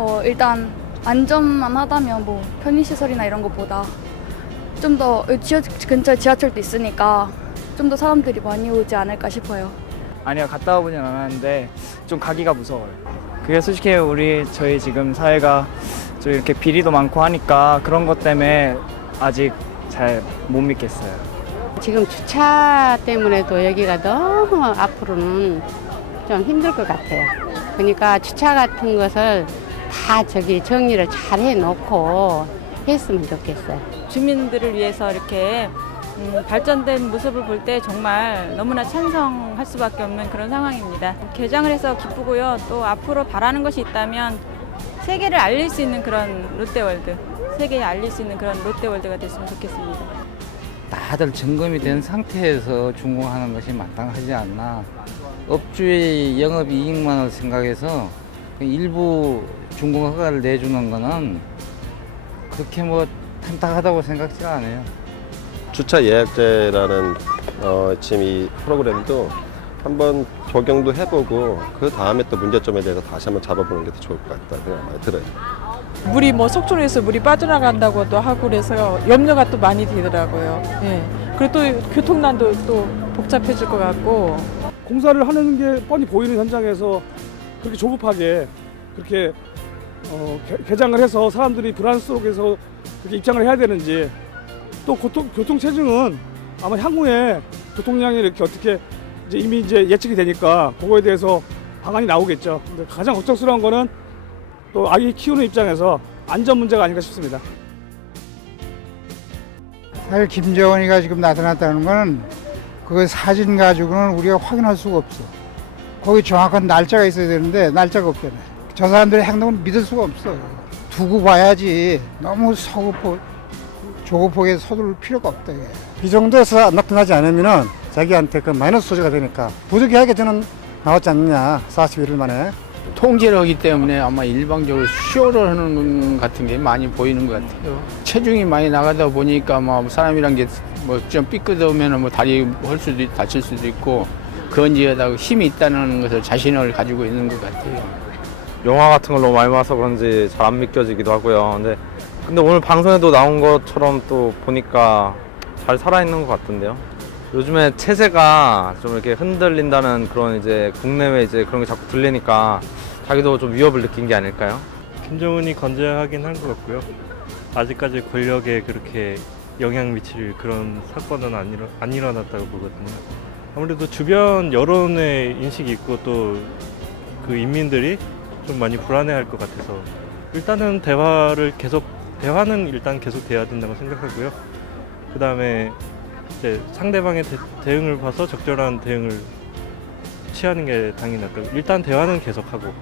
어, 일단 안전만 하다면 뭐 편의시설이나 이런 것보다 좀더 지하, 근처에 지하철도 있으니까 좀 더 사람들이 많이 오지 않을까 싶어요. 아니요 갔다 와보진 않았는데 좀 가기가 무서워요. 그게 솔직히 우리 저희 지금 사회가 좀 이렇게 비리도 많고 하니까 그런 것 때문에 아직 잘 못 믿겠어요. 지금 주차 때문에도 여기가 너무 앞으로는 좀 힘들 것 같아요. 그러니까 주차 같은 것을 다 저기 정리를 잘 해놓고 했으면 좋겠어요. 주민들을 위해서 이렇게 음, 발전된 모습을 볼 때 정말 너무나 찬성할 수밖에 없는 그런 상황입니다. 개장을 해서 기쁘고요. 또 앞으로 바라는 것이 있다면 세계를 알릴 수 있는 그런 롯데월드, 세계에 알릴 수 있는 그런 롯데월드가 됐으면 좋겠습니다. 다들 점검이 된 상태에서 준공하는 것이 마땅하지 않나. 업주의 영업 이익만을 생각해서 그 일부 준공 허가를 내주는 거는 그렇게 뭐 탐탁하다고 생각지가 않아요. 주차 예약제라는 어, 지금 이 프로그램도 한번 적용도 해보고 그 다음에 또 문제점에 대해서 다시 한번 잡아보는 게 더 좋을 것 같다는 생각 많이 들어요. 물이 뭐 속초에서 물이 빠져나간다고도 하고 그래서 염려가 또 많이 되더라고요. 예. 그리고 또 교통난도 또 복잡해질 것 같고 공사를 하는 게 뻔히 보이는 현장에서 그렇게 조급하게 그렇게 어, 개- 개장을 해서 사람들이 불안 속에서 그렇게 입장을 해야 되는지 또 교통, 교통 체증은 아마 향후에 교통량이 이렇게 어떻게 이제 이미 이제 예측이 되니까 그거에 대해서 방안이 나오겠죠. 근데 가장 걱정스러운 거는 또 아이 키우는 입장에서 안전 문제가 아닌가 싶습니다. 사실 김정은이가 지금 나타났다는 건그 사진 가지고는 우리가 확인할 수가 없어. 거기 정확한 날짜가 있어야 되는데 날짜가 없잖아요. 저 사람들의 행동을 믿을 수가 없어. 두고 봐야지. 너무 서급하고 조급하게 서둘 필요가 없다. 이게. 이 정도에서 나타나지 않으면은 자기한테 그 마이너스 소지가 되니까 부득이하게 저는 나왔지 않느냐 41일 만에 통제를 하기 때문에 아마 일방적으로 쇼를 하는 것 같은 게 많이 보이는 것 같아요. 체중이 많이 나가다 보니까 뭐 사람이란 게 뭐 좀 삐끗하면 뭐 다리 헐 수도 있- 다칠 수도 있고 건지에다가 힘이 있다는 것을 자신을 가지고 있는 것 같아요. 영화 같은 걸 너무 많이 봐서 그런지 잘 안 믿겨지기도 하고요. 근데 근데 오늘 방송에도 나온 것처럼 또 보니까 잘 살아있는 것 같던데요. 요즘에 체제가 좀 이렇게 흔들린다는 그런 이제 국내외 이제 그런 게 자꾸 들리니까 자기도 좀 위협을 느낀 게 아닐까요? 김정은이 건재하긴 한 것 같고요. 아직까지 권력에 그렇게 영향 미칠 그런 사건은 안, 일어, 안 일어났다고 보거든요. 아무래도 주변 여론의 인식이 있고 또 그 인민들이 좀 많이 불안해할 것 같아서 일단은 대화를 계속 대화는 일단 계속 돼야 된다고 생각하고요. 그 다음에 이제 상대방의 대, 대응을 봐서 적절한 대응을 취하는 게 당연히 낫고 일단 대화는 계속하고